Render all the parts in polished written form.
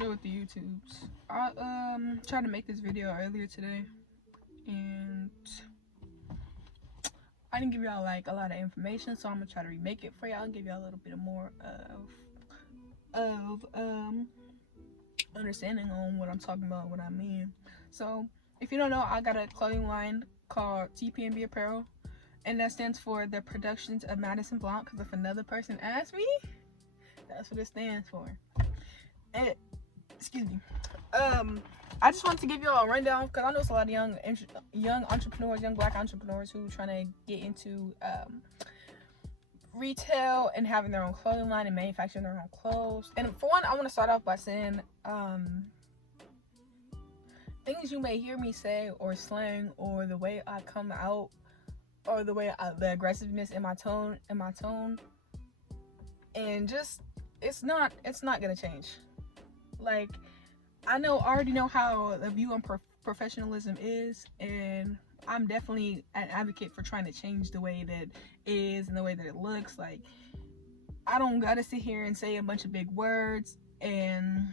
good with the YouTubes. I tried to make this video earlier today, and I didn't give y'all like a lot of information, so I'm gonna try to remake it for y'all and give y'all a little bit more of understanding on what I'm talking about, what I mean. So if you don't know, I got a clothing line called TPNB Apparel, and that stands for the Productions of Madison Blount, because if another person asks me, that's what it stands for. And excuse me, I just wanted to give you all a rundown because I know it's a lot of young entrepreneurs, young black entrepreneurs who are trying to get into retail and having their own clothing line and manufacturing their own clothes. And for one, I want to start off by saying things you may hear me say, or slang, or the way I come out, or the aggressiveness in my tone, and just it's not gonna change. Like, I already know how the view on professionalism is, and I'm definitely an advocate for trying to change the way that it is and the way that it looks. Like, I don't gotta sit here and say a bunch of big words and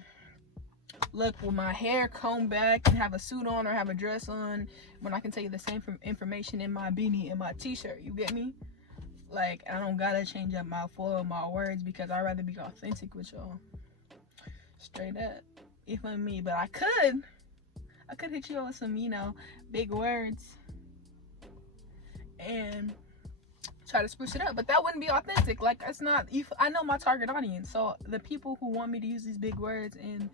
look with my hair combed back and have a suit on or have a dress on when I can tell you the same information in my beanie and my t-shirt. You get me? Like, I don't gotta change up my flow of my words because I'd rather be authentic with y'all. Straight up. You feel me? But I could hit you up with some, big words and try to spruce it up, but that wouldn't be authentic. Like, it's not. I know my target audience, so the people who want me to use these big words and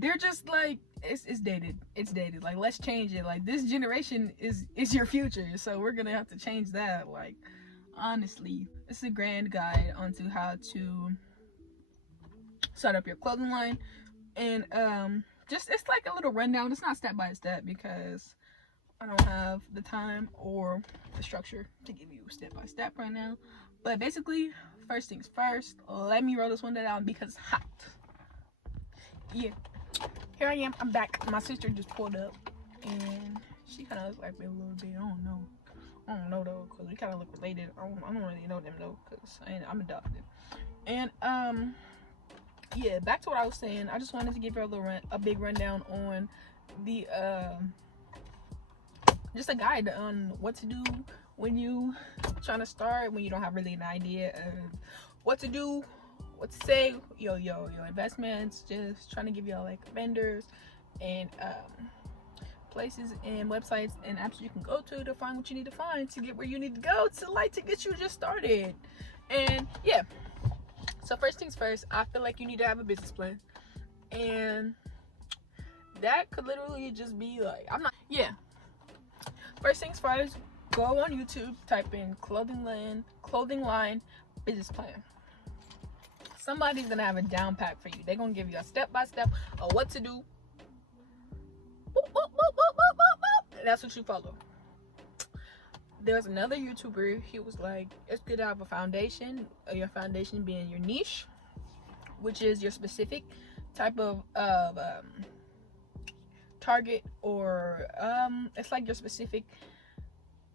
they're just like, it's dated. It's dated. Like, let's change it. Like, this generation is your future, so we're gonna have to change that. Like, honestly, it's a grand guide onto how to start up your clothing line, and just, it's like a little rundown. It's not step by step because I don't have the time or the structure to give you step by step right now. But basically, first things first, let me roll this window down because it's hot. Yeah, here I am. I'm back. My sister just pulled up, and she kind of looks like me a little bit. I don't know though, because we kind of look related. I don't really know them though, because I'm adopted. And yeah, back to what I was saying. I just wanted to give her a big rundown on the just a guide on what to do when you trying to start, when you don't have really an idea of what to do, what to say, your investments. Just trying to give y'all like vendors and places and websites and apps you can go to find what you need to find to get where you need to go to get you just started. And yeah, so first things first, I feel like you need to have a business plan, and that could literally just be like, first things first, go on YouTube, type in clothing line business plan. Somebody's gonna have a down pack for you. They're gonna give you a step-by-step of what to do. Boop, boop, boop, boop, boop, boop, boop. That's what you follow. There's another YouTuber, he was like, it's good to have a foundation, your foundation being your niche, which is your specific type of target, or it's like your specific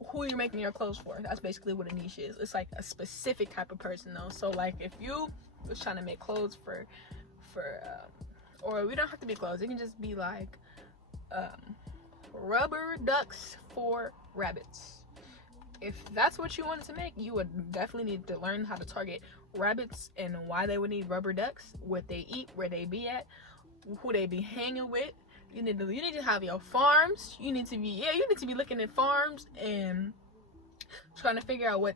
who you're making your clothes for. That's basically what a niche is. It's like a specific type of person though. So like, if you was trying to make clothes for or we don't have to be clothes, it can just be like rubber ducks for rabbits. If that's what you wanted to make, you would definitely need to learn how to target rabbits and why they would need rubber ducks, what they eat, where they be at, who they be hanging with. You need to have your farms. You need to be looking at farms and trying to figure out what,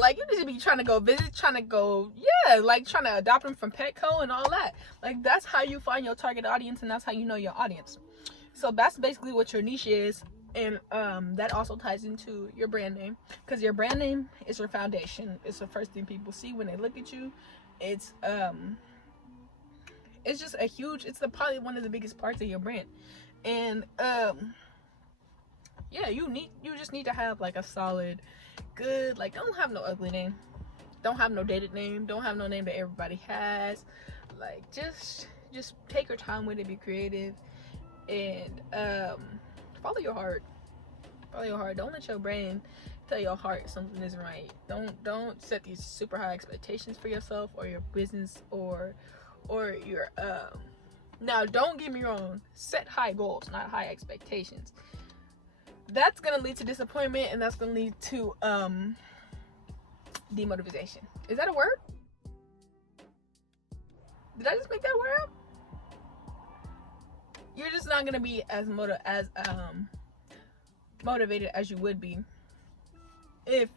like, you need to be trying to go visit, trying to adopt them from Petco and all that. Like, that's how you find your target audience, and that's how you know your audience. So that's basically what your niche is. And that also ties into your brand name, because your brand name is your foundation. It's the first thing people see when they look at you. It's just probably one of the biggest parts of your brand. And yeah, you just need to have like a solid, good, like, don't have no ugly name, don't have no dated name, don't have no name that everybody has. Like, just take your time with it, be creative, and follow your heart. Don't let your brain tell your heart something isn't right. Don't set these super high expectations for yourself or your business or your now don't get me wrong, set high goals, not high expectations. That's gonna lead to disappointment, and that's gonna lead to demotivation. Is that a word? Did I just make that word up? You're just not gonna be as motivated as you would be if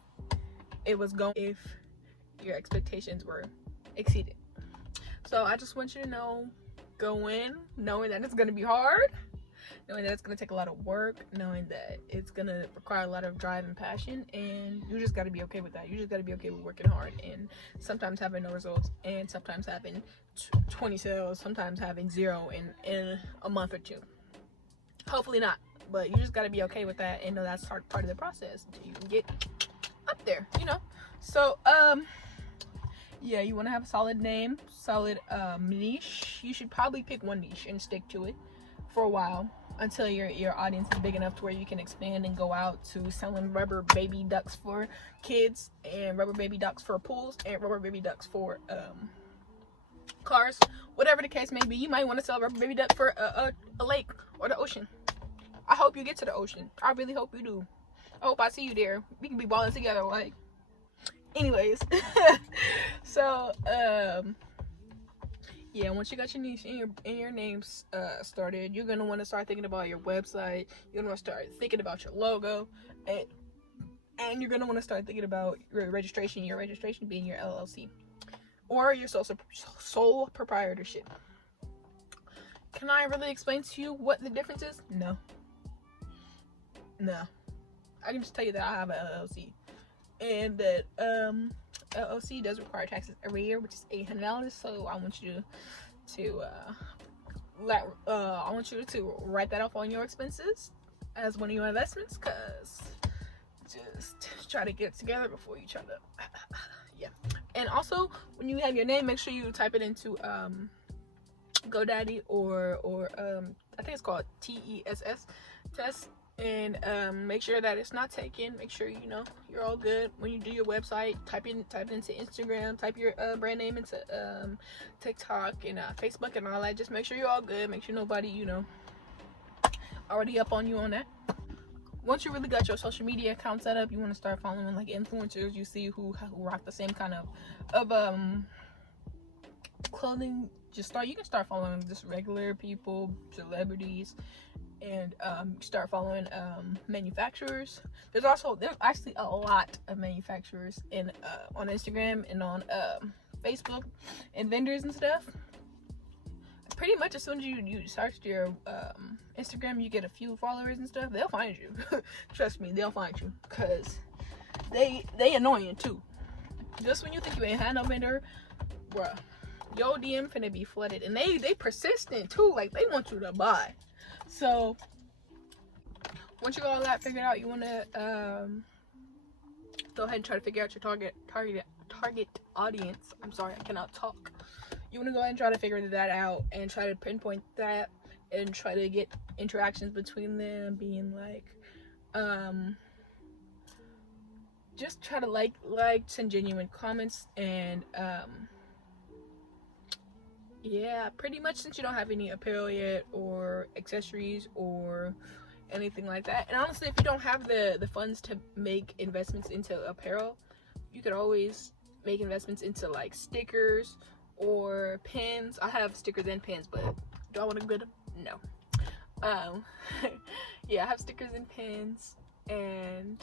your expectations were exceeded. So I just want you to know, go in knowing that it's gonna be hard, knowing that it's gonna take a lot of work, knowing that it's gonna require a lot of drive and passion, and you just gotta be okay with that. You just gotta be okay with working hard and sometimes having no results, and sometimes having 20 sales, sometimes having 0 in a month or 2. Hopefully not, but you just gotta be okay with that and know that's part of the process until you can get up there, you know. So yeah, you want to have a solid name, solid niche. You should probably pick one niche and stick to it for a while until your audience is big enough to where you can expand and go out to selling rubber baby ducks for kids, and rubber baby ducks for pools, and rubber baby ducks for cars. Whatever the case may be, you might want to sell rubber baby duck for a lake or the ocean. I hope you get to the ocean. I really hope you do. I hope I see you there. We can be balling together. Like, anyways. So yeah, once you got your niche and your names started, you're gonna want to start thinking about your website. You're gonna want to start thinking about your logo, and you're gonna want to start thinking about your registration. Your registration being your LLC or your sole proprietorship. Can I really explain to you what the difference is? No. I can just tell you that I have an LLC, and that LLC does require taxes every year, which is $800. So I want you to write that off on your expenses as one of your investments, cause just try to get it together before you try to yeah. And also, when you have your name, make sure you type it into GoDaddy or I think it's called TESS test, and make sure that it's not taken. Make sure you're all good when you do your website. Type it into Instagram, type your brand name into TikTok and Facebook and all that. Just make sure you're all good. Make sure nobody already up on you on that. Once you really got your social media account set up, you want to start following like influencers you see who rock the same kind of clothing. You can start following just regular people, celebrities, and start following manufacturers. There's actually a lot of manufacturers on Instagram and on Facebook, and vendors and stuff. Pretty much as soon as you search your Instagram, you get a few followers and stuff, they'll find you. Trust me, they'll find you, because they annoying too. Just when you think you ain't had no vendor, bruh, your DM finna be flooded, and they persistent too. Like, they want you to buy. So once you got all that figured out, you want to go ahead and try to figure out your target audience. I'm sorry, I cannot talk. You want to go ahead and try to figure that out and try to pinpoint that and try to get interactions between them, being like just try to like send genuine comments, and yeah, pretty much, since you don't have any apparel yet or accessories or anything like that. And honestly, if you don't have the funds to make investments into apparel, you could always make investments into like stickers or pins. I have stickers and pins, but do I want to good? No. Yeah, I have stickers and pins, and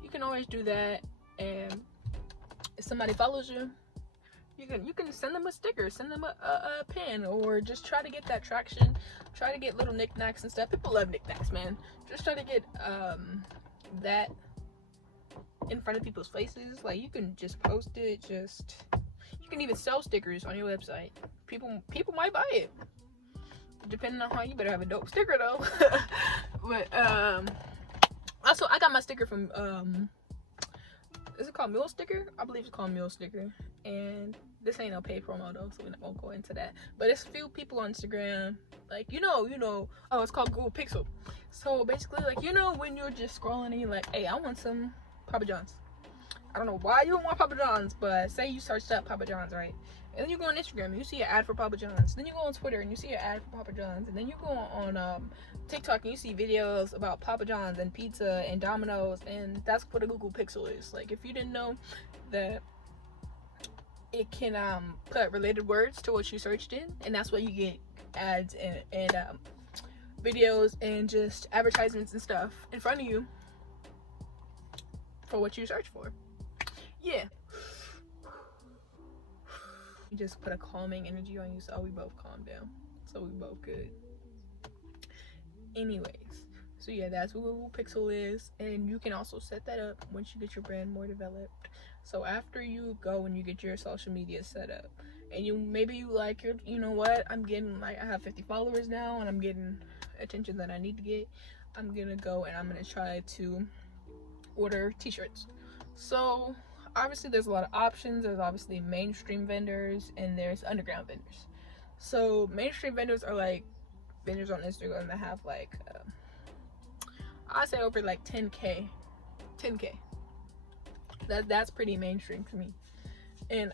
you can always do that. And if somebody follows you, you can send them a sticker, send them a pin, or just try to get that traction. Try to get little knickknacks and stuff. People love knickknacks, man. Just try to get that in front of people's faces. Like, you can just post it. You can even sell stickers on your website. People might buy it, depending on how. You better have a dope sticker though. But also, I got my sticker from is it called Mule Sticker? I believe it's called Mule Sticker. And this ain't no paid promo though, so we won't go into that. But it's a few people on Instagram, like oh, it's called Google Pixel. So basically, like, when you're just scrolling and you're like, hey, I want some Papa John's. I don't know why you would want Papa John's, but say you searched up Papa John's, right? And then you go on Instagram and you see an ad for Papa John's. Then you go on Twitter and you see an ad for Papa John's. And then you go on TikTok and you see videos about Papa John's and pizza and Domino's. And that's what a Google Pixel is. Like, if you didn't know that it can put related words to what you searched in, and that's why you get ads and videos and just advertisements and stuff in front of you for what you search for. Yeah. You just put a calming energy on you, so we both calm down, so we both good. Anyways, so yeah, that's what Google Pixel is, and you can also set that up once you get your brand more developed. So after you go and you get your social media set up, and you like your, you know what, I'm getting, like, I have 50 followers now and I'm getting attention that I need to get, I'm gonna go and I'm gonna try to order t-shirts. So obviously there's a lot of options. There's obviously mainstream vendors and there's underground vendors. So mainstream vendors are like vendors on Instagram that have like I'd say over like 10k. That's pretty mainstream to me. And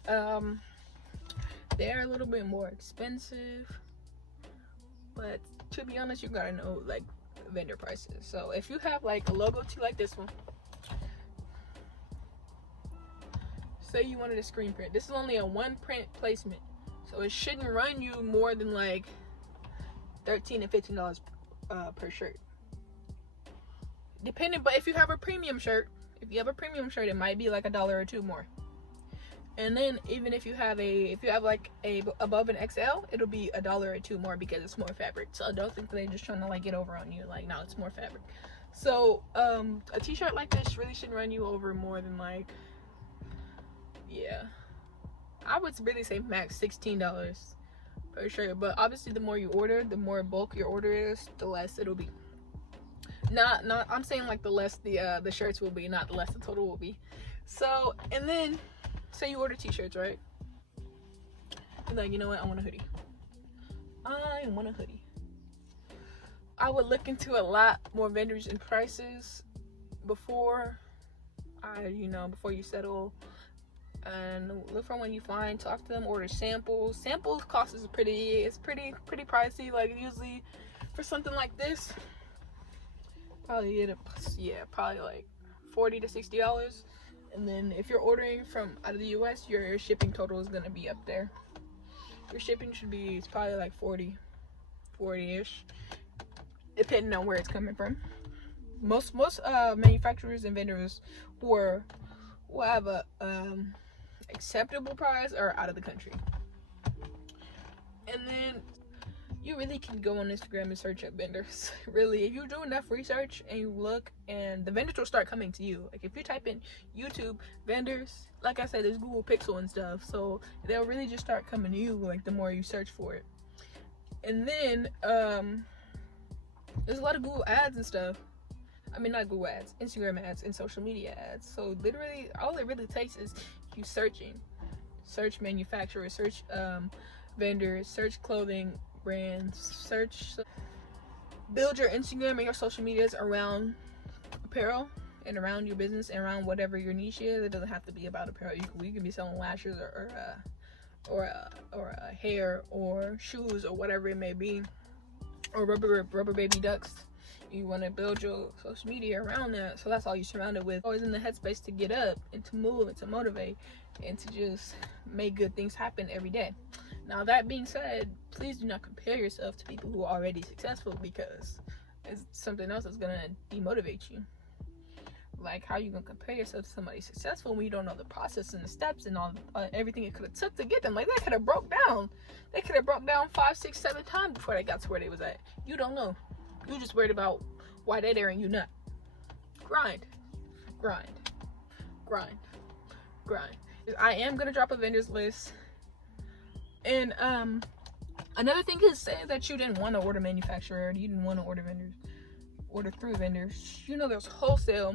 they're a little bit more expensive, but to be honest, you gotta know like vendor prices. So if you have like a logo tee like this one, say you wanted a screen print, this is only a one print placement, so it shouldn't run you more than like $13 to $15 per shirt, depending. But if you have a premium shirt, it might be like $1 or $2 more. And then even if you have like a above an XL, it'll be $1 or $2 more because it's more fabric. So don't think they're just trying to like get over on you. Like, no, it's more fabric. So a t-shirt like this really shouldn't run you over more than like, yeah, I would really say max $16 per shirt. But obviously the more you order, the more bulk your order is, the less it'll be. Not I'm saying like the less the shirts will be, not the less the total will be. So, and then say you order t-shirts, right? You're like, you know what, I want a hoodie. I would look into a lot more vendors and prices before you settle, and look for when you find, talk to them, order samples. Cost is pretty pricey. Like, usually for something like this, probably like $40 to $60. And then if you're ordering from out of the US, your shipping total is gonna be up there. Your shipping should be, it's probably like 40-ish, depending on where it's coming from. Most manufacturers and vendors who have a acceptable price are out of the country. And then you really can go on Instagram and search up vendors. Really, if you do enough research and you look, and the vendors will start coming to you. Like, if you type in YouTube vendors, like I said, there's Google Pixel and stuff, so they'll really just start coming to you, like, the more you search for it. And then there's a lot of Google ads and stuff. I mean, not Google ads, Instagram ads and social media ads. So literally all it really takes is you searching. Search manufacturers, search vendors, search clothing brands, build your Instagram and your social medias around apparel and around your business and around whatever your niche is. It doesn't have to be about apparel. You can be selling lashes or hair or shoes or whatever it may be, or rubber baby ducks. You want to build your social media around that, so that's all you're surrounded with. Always in the headspace to get up and to move and to motivate and to just make good things happen every day. Now, that being said, please do not compare yourself to people who are already successful, because it's something else that's gonna demotivate you. Like, how you gonna compare yourself to somebody successful when you don't know the process and the steps and all everything it could have took to get them? Like, they could have broke down. They could have broke down 5, 6, 7 times before they got to where they was at. You don't know. You just worried about why they're there and you not. Grind. I am gonna drop a vendors list. And another thing is, say that you didn't want to order manufacturer, you didn't want to order vendors, order through vendors. You know, there's wholesale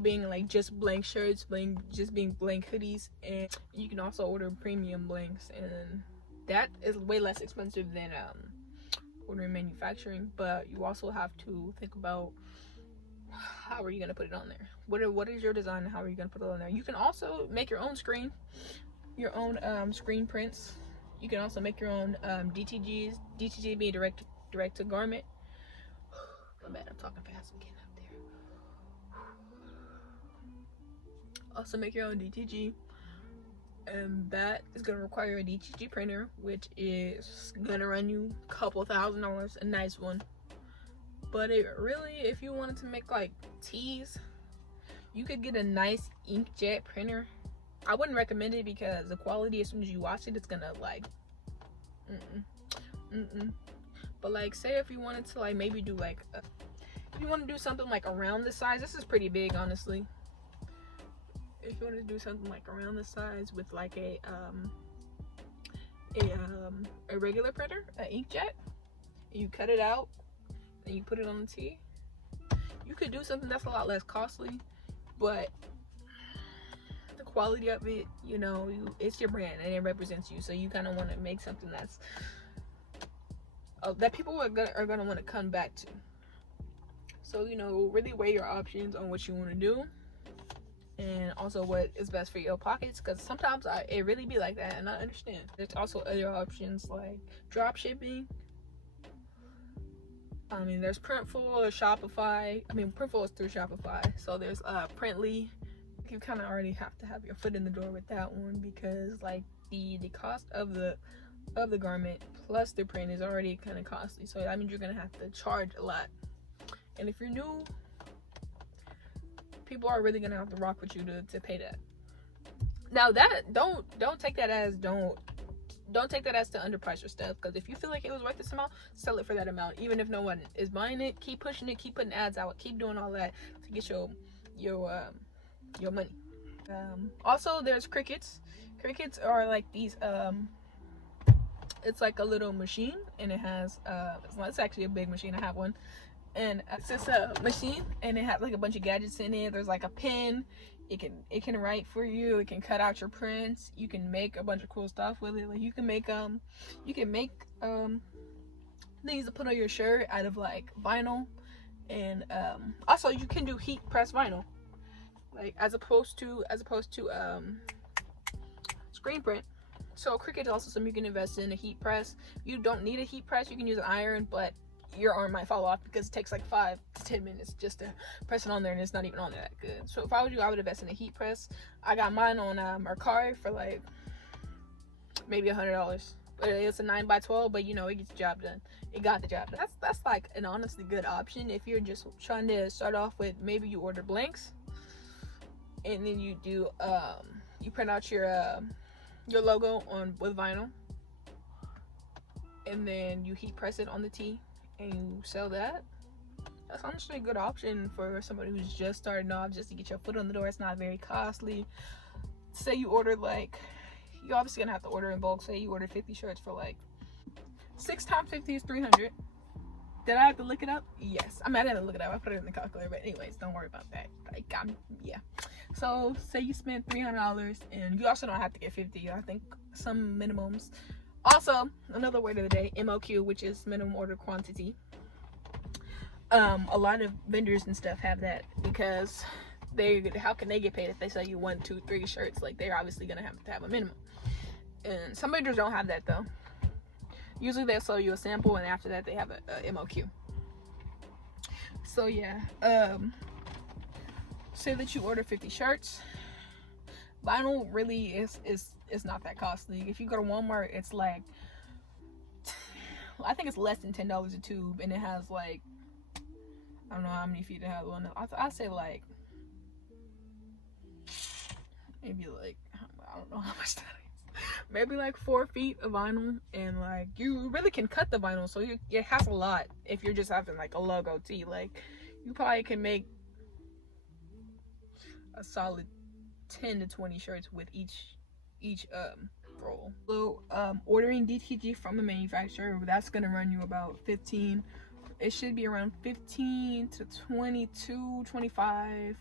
being like just blank shirts, just being blank hoodies, and you can also order premium blanks, and that is way less expensive than ordering manufacturing. But you also have to think about how are you gonna put it on there? What is your design and how are you gonna put it on there? You can also make your own screen, screen prints. You can also make your own DTGs. DTG being direct to garment. Oh man, I'm talking fast. I'm getting up there. Also make your own DTG, and that is gonna require a DTG printer, which is gonna run you a couple $1,000s, a nice one. But it really, if you wanted to make like tees, you could get a nice inkjet printer. I wouldn't recommend it because the quality, as soon as you watch it, it's gonna like but like, say if you wanted to like maybe do like if you want to do something like around the size, this is pretty big honestly. If you want to do something like around the size with like a regular printer, an inkjet, you cut it out and you put it on the tee, you could do something that's a lot less costly, but the quality of it, you know, it's your brand and it represents you, so you kind of want to make something that's that people are gonna want to come back to. So, you know, really weigh your options on what you want to do, and also what is best for your pockets, because sometimes it really be like that, and I understand. There's also other options like drop shipping. I mean, there's Printful or Shopify. I mean, Printful is through Shopify. So there's Printly. You kind of already have to have your foot in the door with that one, because like the cost of the garment plus the print is already kind of costly. So that means you're gonna have to charge a lot. And if you're new, people are really gonna have to rock with you to pay that. Now that don't take that as don't take that as to underprice your stuff, because if you feel like it was worth this amount, sell it for that amount. Even if no one is buying it, keep pushing it, keep putting ads out, keep doing all that to get your money. Also, there's Cricuts. Cricuts are like these it's like a little machine, and it has it's actually a big machine. I have one, and it's just a machine, and it has like a bunch of gadgets in it. There's like a pen. It can write for you. It can cut out your prints. You can make a bunch of cool stuff with it. Like you can make things to put on your shirt out of like vinyl, and also you can do heat press vinyl, like as opposed to screen print. So Cricut is also something you can invest in, a heat press. You don't need a heat press. You can use an iron, but your arm might fall off because it takes like 5 to 10 minutes just to press it on there, and it's not even on there that good. So if I was you, I would invest in a heat press. I got mine on Mercari for like maybe $100. But it's a 9x12, but you know, it gets the job done. It got the job done. That's like an honestly good option if you're just trying to start off with. Maybe you order blanks, and then you do you print out your logo with vinyl, and then you heat press it on the tee and you sell that. That's honestly a good option for somebody who's just starting off, just to get your foot on the door. It's not very costly. Say you order like, you're obviously gonna have to order in bulk. Say you order 50 shirts for like 6 times 50 is 300. Did I have to look it up? Yes. I mean, I didn't look it up. I put it in the calculator, but anyways, don't worry about that. Like, yeah. So say you spend $300, and you also don't have to get 50. I think some minimums. Also, another word of the day, MOQ, which is minimum order quantity. A lot of vendors and stuff have that, because how can they get paid if they sell you 1, 2, 3 shirts? Like, they're obviously gonna have to have a minimum. And some vendors don't have that though. Usually they'll sell you a sample, and after that they have a MOQ. So yeah, say that you order 50 shirts. Vinyl really is not that costly. If you go to Walmart, it's like, I think it's less than $10 a tube, and it has like, I don't know how many feet it has on it. I'd say like maybe like, I don't know how much that is. Maybe like 4 feet of vinyl, and like you really can cut the vinyl, so it has a lot. If you're just having like a logo tee, like you probably can make a solid 10 to 20 shirts with each roll. So ordering DTG from a manufacturer, that's gonna run you about 15. It should be around 15 to 22, 25,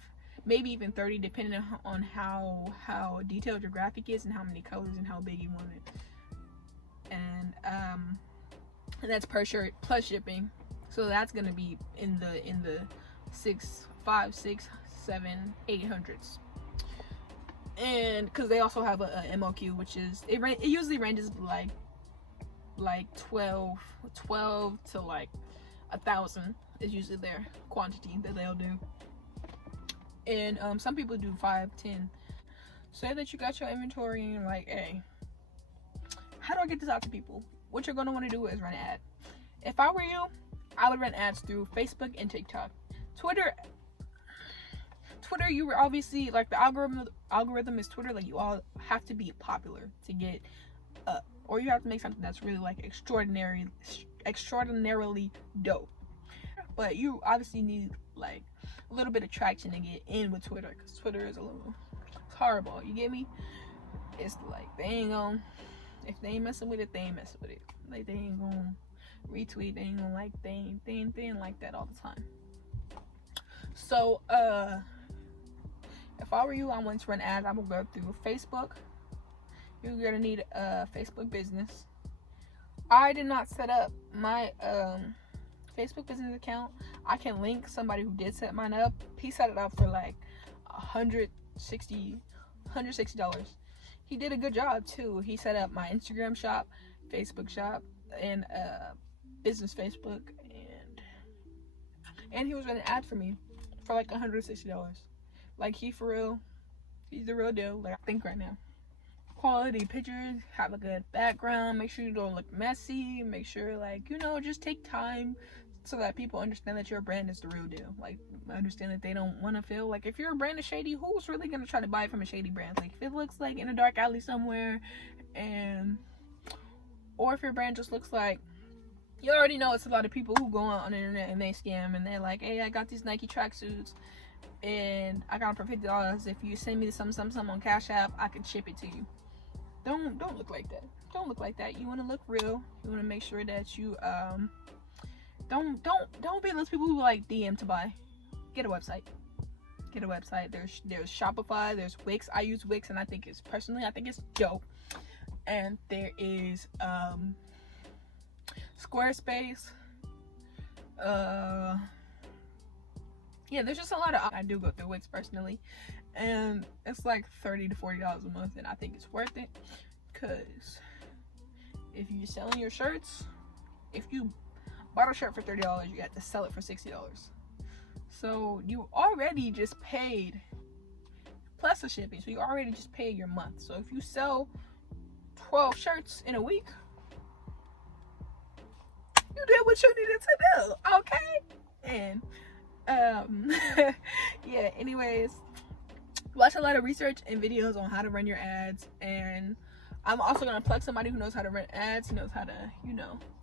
maybe even 30, depending on how detailed your graphic is and how many colors and how big you want it. And that's per shirt plus shipping. So that's gonna be in the 5, 6, 7, 800s. And because they also have a MOQ, which is it usually ranges like 12 to like 1,000 is usually their quantity that they'll do. And some people do 5, 10. Say that you got your inventory and you're like, hey, how do I get this out to people? What you're gonna want to do is run an ad. If I were you, I would run ads through Facebook and TikTok. Twitter, you were obviously like the algorithm is Twitter. Like you all have to be popular to get up, or you have to make something that's really like extraordinarily dope. But you obviously need like a little bit of traction to get in with Twitter, because Twitter is it's horrible. You get me? It's like they ain't gonna, if they ain't messing with it, they ain't messing with it. Like they ain't gonna retweet, they ain't gonna like, they ain't like that all the time. So if I were you, I want to run ads. I would go through Facebook. You're gonna need a Facebook business. I did not set up my Facebook business account. I can link somebody who did set mine up. He set it up for like $160. He did a good job too. He set up my Instagram shop, Facebook shop, and business Facebook, and he was running ads for me for like $160. Like he's the real deal. Like I think right now, quality pictures, have a good background, make sure you don't look messy, make sure like just take time so that people understand that your brand is the real deal. Like understand that they don't want to feel like if your brand is shady, who's really gonna try to buy it from a shady brand? Like if it looks like in a dark alley somewhere, or if your brand just looks like, you already know it's a lot of people who go on the internet and they scam and they're like, hey, I got these Nike tracksuits and I got them for $50. If you send me some on Cash App, I can ship it to you. Don't look like that. Don't look like that. You want to look real. You want to make sure that you don't be those people who like DM to buy. Get a website. There's Shopify, there's Wix. I use Wix and I think it's dope. And there is Squarespace. Yeah, there's just a lot of, I do go through Wix personally, and it's like $30 to $40 a month, and I think it's worth it, because if you're selling your shirts, if you bought a shirt for $30, you have to sell it for $60. So you already just paid plus the shipping, so you already just paid your month. So if you sell 12 shirts in a week, you did what you needed to do, okay? And yeah, anyways, watch a lot of research and videos on how to run your ads. And I'm also gonna plug somebody who knows how to run ads, who knows how to,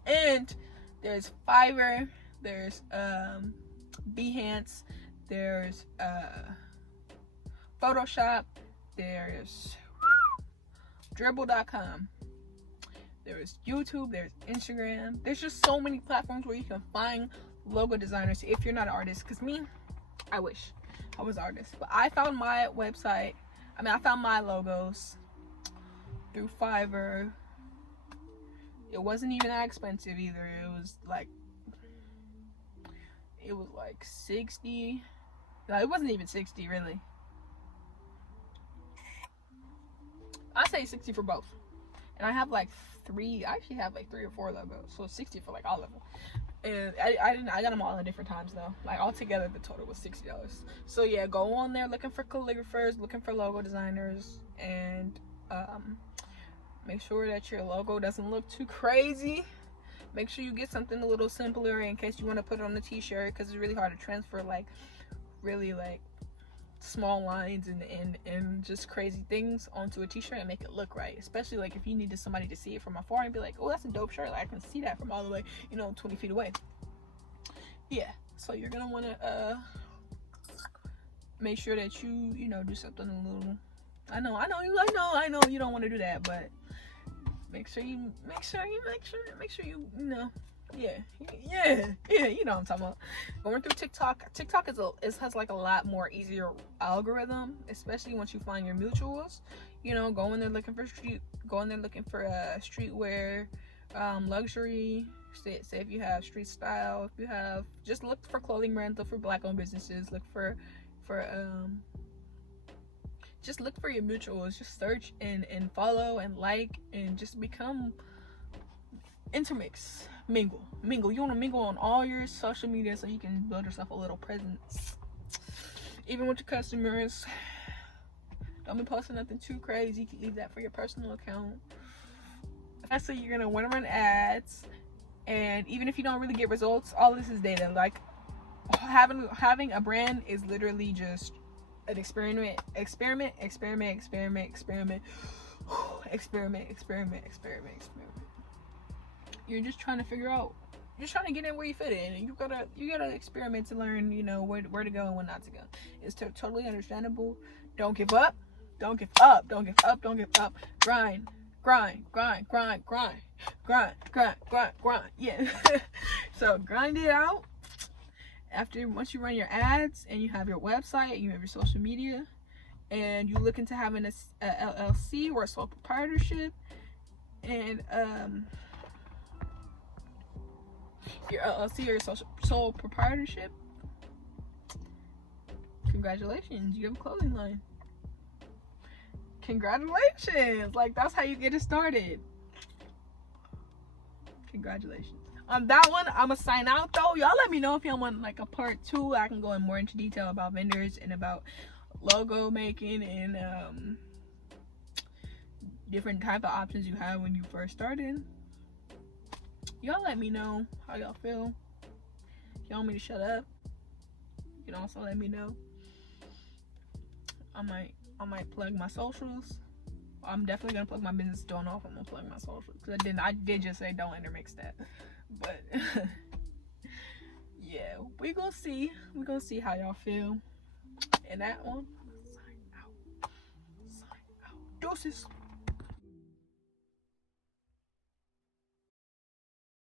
and there's Fiverr, there's Behance, there's Photoshop, there's Dribbble.com, there's YouTube, there's Instagram. There's just so many platforms where you can find logo designers if you're not an artist. Because me, I wish I was an artist, but I found my website, I found my logos through Fiverr. It wasn't even that expensive either. It was like 60. No, it wasn't even 60 really. I say 60 for both. And I have like three or four logos, so 60 for like all of them. And I got them all at different times though. Like all together the total was $60. So yeah, go on there looking for calligraphers, looking for logo designers, and make sure that your logo doesn't look too crazy. Make sure you get something a little simpler in case you want to put it on a t-shirt, because it's really hard to transfer like really like small lines and just crazy things onto a t-shirt and make it look right, especially like if you needed somebody to see it from afar and be like, oh, that's a dope shirt, like I can see that from all the way 20 feet away. Yeah, so you're gonna want to make sure that you do something a little, I know you don't want to do that, but make sure you yeah, you know what I'm talking about. Going through TikTok has like a lot more easier algorithm, especially once you find your mutuals. Go in there looking for streetwear, luxury. Say if you have street style, if you have, just look for clothing brands, look for black owned businesses, look for just look for your mutuals. Just search and follow and like, and just become intermix, mingle. You want to mingle on all your social media so you can build yourself a little presence, even with your customers. Don't be posting nothing too crazy. You can leave that for your personal account. So you're gonna want to run ads, and even if you don't really get results, all this is data. Like having a brand is literally just an experiment. You're just trying to figure out, you're just trying to get in where you fit in, and you gotta experiment to learn, you know, where to go and when not to go. It's totally understandable. Don't give up. Grind. Yeah. So grind it out. Once you run your ads and you have your website, you have your social media, and you look into having a LLC or a sole proprietorship, and your LLC or your sole proprietorship, congratulations, you have a clothing line. Congratulations. Like, that's how you get it started. Congratulations. On that one, I'm gonna sign out though. Y'all let me know if y'all want like a part 2. I can go in more into detail about vendors and about logo making and different type of options you have when you first started. Y'all let me know how y'all feel. If y'all want me to shut up, you can also let me know. I might plug my socials. I'm definitely gonna plug my business. Don't know if I'm gonna plug my socials, because I did just say don't intermix that. But yeah, we gonna see how y'all feel. And that one, sign out. Deuces.